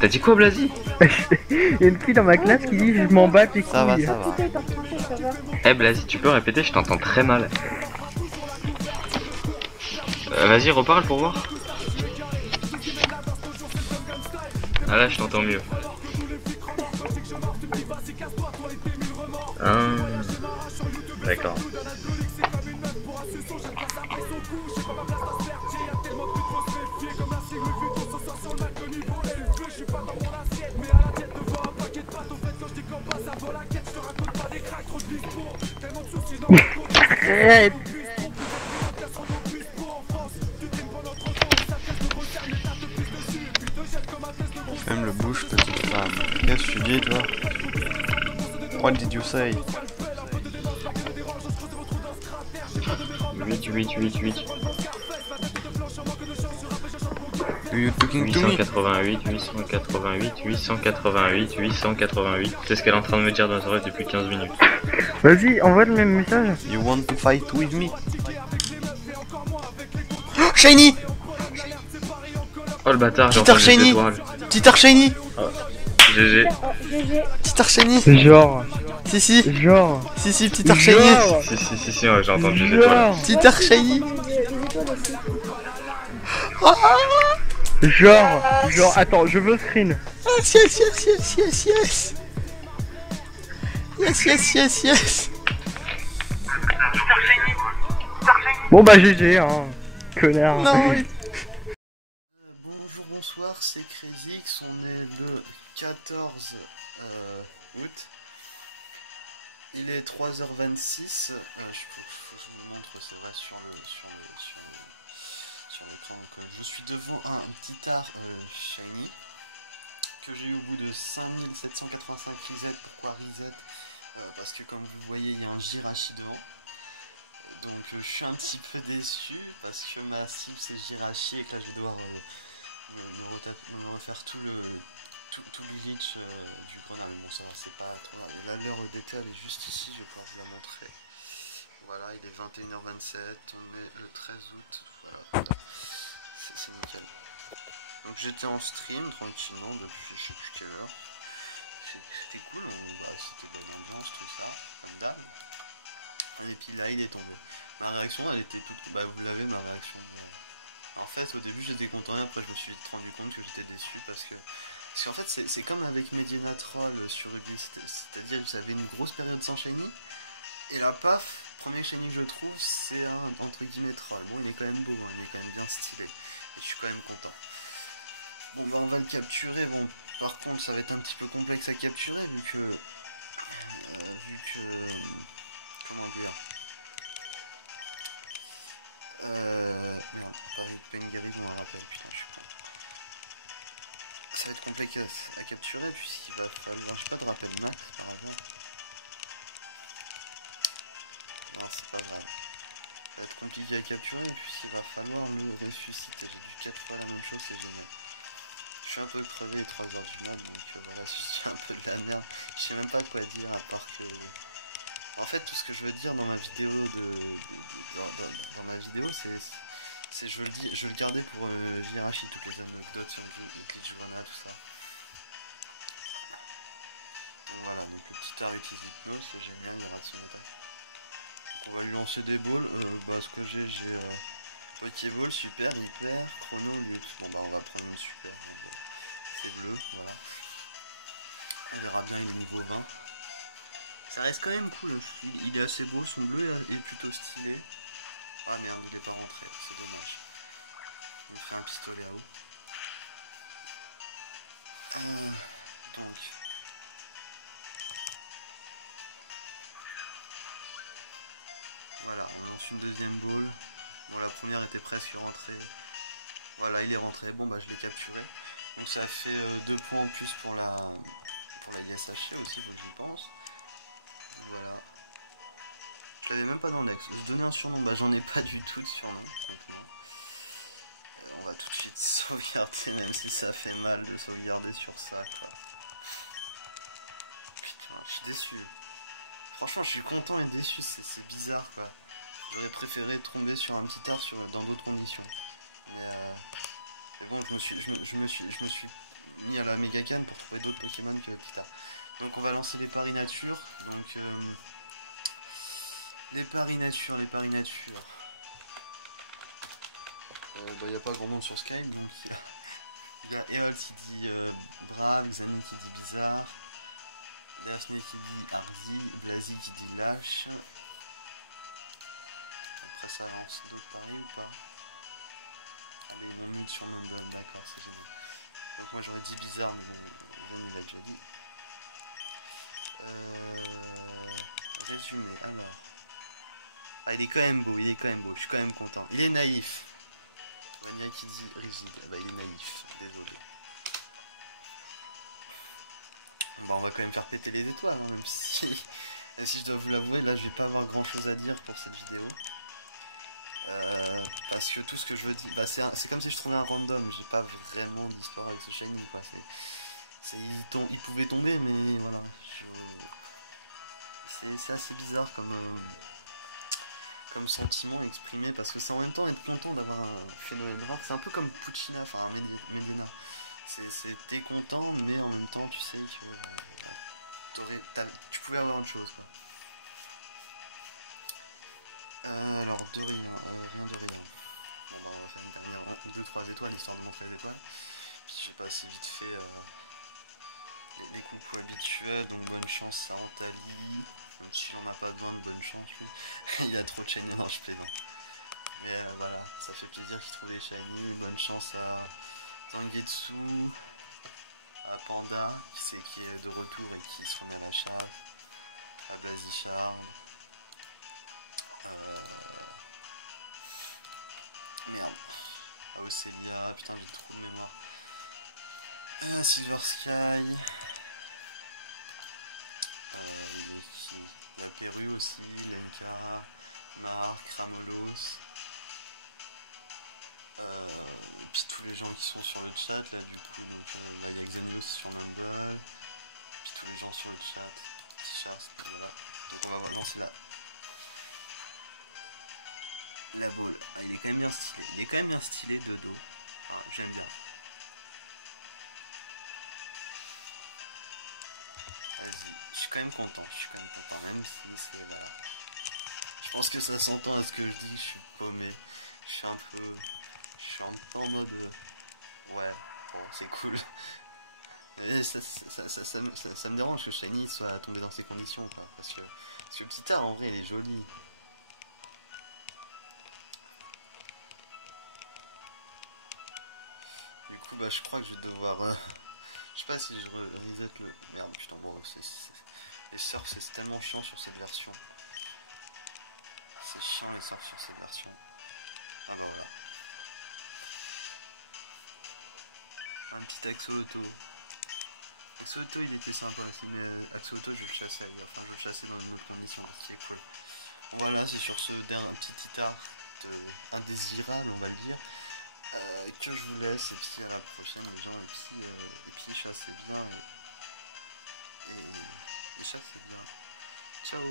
T'as dit quoi, Blasi? Il y a une fille dans ma classe qui dit je m'en bats tes couilles. Ça va, ça va. Eh, Blasi, tu peux répéter, je t'entends très mal. Vas-y, reparle pour voir. Ah là, je t'entends mieux. Ah, d'accord. Arrête. Même le bouche, petite femme. Qu'est-ce que tu dis, toi? What did you say? 8, 8, 8, 8. Are you talking to me? 888, 888, 888, 888. C'est ce qu'elle est en train de me dire dans sa oreille depuis 15 minutes. Vas-y, envoie le même message. You want to fight with me? Oh, Shiny! Oh le bâtard, j'ai Titre entendu Shiny! des étoiles. Titre Shiny! GG. Titre Shiny! Genre, Si, si! genre, Si, si, petit Shiny! genre, Si, ouais, j'ai entendu des étoiles. genre, Petit Shiny! genre, attends, je veux screen. Yes, yes, yes, yes, yes, yes! Yes, yes, yes, yes! Bon bah GG hein, connard. Non, oui. Bonjour, bonsoir, c'est Crazix, on est le 14 août. Il est 3h26, faut que je vous montre, c'est vrai, sur le plan. Donc, je suis devant un petit art shiny que j'ai eu au bout de 5785 reset. Pourquoi reset? Parce que comme vous voyez, il y a un Jirachi devant. Donc je suis un petit peu déçu parce que ma cible c'est Jirachi et que là je vais devoir me refaire tout le glitch du grenade. Bon, ça c'est pas trop grave. La l'heure d'état elle est juste ici, je vais pouvoir vous la montrer. Voilà, il est 21h27, on est le 13 août. Voilà, c'est nickel. Donc j'étais en stream tranquillement depuis je sais plus quelle heure. C'était cool, c'était de l'ambiance, tout ça, comme d'hab. Et puis là il est tombé. Ma réaction elle était toute... vous l'avez ma réaction. En fait au début j'étais content et après je me suis vite rendu compte que j'étais déçu parce qu'en fait c'est comme avec Medina Troll sur Ruby, c'est-à-dire que j'avais une grosse période sans shiny et là paf, premier shiny que je trouve c'est un entre guillemets troll. Bon il est quand même beau, hein, il est quand même bien stylé et je suis quand même content. Bon bah on va le capturer, bon par contre ça va être un petit peu complexe à capturer vu que comment dire, merde, Penguerie je m'en rappelle, putain je suis con. Ça va être compliqué à capturer puisqu'il va falloir, je sais pas, de rappel max par exemple. Non c'est pas vrai. Ça va être compliqué à capturer puisqu'il va falloir le ressusciter. J'ai dû 4 fois la même chose, c'est génial. Je suis un peu crevé à 3h du mat, donc voilà, je suis un peu de la merde. Je sais même pas quoi dire à part que... En fait, tout ce que je veux dire dans ma vidéo c'est je veux le garder pour Jirachi, toutes les anecdotes sur le glitch, voilà, tout ça. Donc voilà, donc le petit art utilise vite, c'est génial, il y aura son attaque. On va lui lancer des balls, ce que j'ai Pokéball, super, hyper, chrono, luxe. Bon bah on va prendre une super, c'est bleu, voilà. On verra bien, il est niveau 20. Ça reste quand même cool, il est assez beau, son bleu est plutôt stylé. Ah merde, il est pas rentré, c'est dommage. On fait un pistolet à eau. Donc. Voilà, on lance une deuxième ball. Bon, la première était presque rentrée. Voilà, il est rentré. Bon, bah je l'ai capturé. Donc ça fait 2 points en plus pour la ISHC aussi, je pense. Voilà. Je l'avais même pas dans l'ex. Je donnais un surnom, bah j'en ai pas du tout de surnom, franchement. On va tout de suite sauvegarder, même si ça fait mal de sauvegarder sur ça, quoi. Putain, je suis déçu. Franchement, je suis content et déçu, c'est bizarre, quoi. J'aurais préféré tomber sur un petit art dans d'autres conditions. Mais bon, je me suis mis à la méga canne pour trouver d'autres Pokémon que plus tard. Donc on va lancer les paris nature. Donc les paris nature. Il n'y a pas grand monde sur Skype, donc il y a Eol qui dit Bram, Zani qui dit bizarre, Daphné qui dit Hardy, Blazy qui dit lâche. Après ça lance d'autres paris ou pas? Ah, les limites sur mon blog, d'accord, c'est génial. Donc moi j'aurais dit bizarre, mais Zani l'a déjà dit. Résumé, alors. Ah, il est quand même beau, je suis quand même content. Il est naïf. Il y a qui dit rigide, eh ben, il est naïf, désolé. Bon, on va quand même faire péter les étoiles, hein, même si je dois vous l'avouer, là je vais pas avoir grand chose à dire pour cette vidéo. Parce que tout ce que je veux dire, bah, c'est comme si je trouvais un random, j'ai pas vraiment d'histoire avec ce shiny, quoi. Il pouvait tomber, mais voilà. C'est assez bizarre comme sentiment exprimé, parce que c'est en même temps être content d'avoir un phénomène rare. C'est un peu comme Puccina, enfin Medina. T'es content, mais en même temps tu sais que tu pouvais avoir autre chose, quoi. Alors de rien, rien de rien. Bon, on va faire une dernière 1, 2, 3 étoiles histoire de montrer les étoiles. Puis je sais pas si vite fait les coucou habituels, donc bonne chance à Antali. Même si on n'a pas besoin de bonne chance, il y a trop de shiny, non je plaisante. Mais voilà, ça fait plaisir qu'il trouve les shiny. Bonne chance à Zangetsu, à Panda, qui est de retour et qui se remet à la charge, à Blazichar, merde, à Océlia, putain j'ai trop de mémoire, à Silver Sky, la Perru aussi, Lenka, Mar, Kramolos, et puis tous les gens qui sont sur le chat, là du coup, il y a Xenios sur Mumble, puis tous les gens sur le chat, petit chat, voilà, donc on va lancer la boule. Ah, il est quand même bien stylé, Dodo, ah, j'aime bien. Je suis quand même content, même si c'est... Je pense que ça s'entend à ce que je dis, je suis paumé, je suis un peu en mode... Ouais, bon, c'est cool. Mais ça me dérange que Shiny soit tombé dans ces conditions, quoi, parce que petit art en vrai il est joli. Du coup bah je crois que je vais devoir... je sais pas si je reset le... Merde putain bon les surfs c'est tellement chiant sur cette version. C'est chiant les surfs sur cette version. Ah bah voilà. Un petit Axolotl. Axolotl il était sympa aussi, mais Axolotl je le chassais, enfin je le chassais dans une autre condition, ce qui est cool. Voilà, c'est sur ce petit art indésirable on va le dire, que je vous laisse, et puis à la prochaine les gens, et puis chassez bien, et chassez bien. Ciao.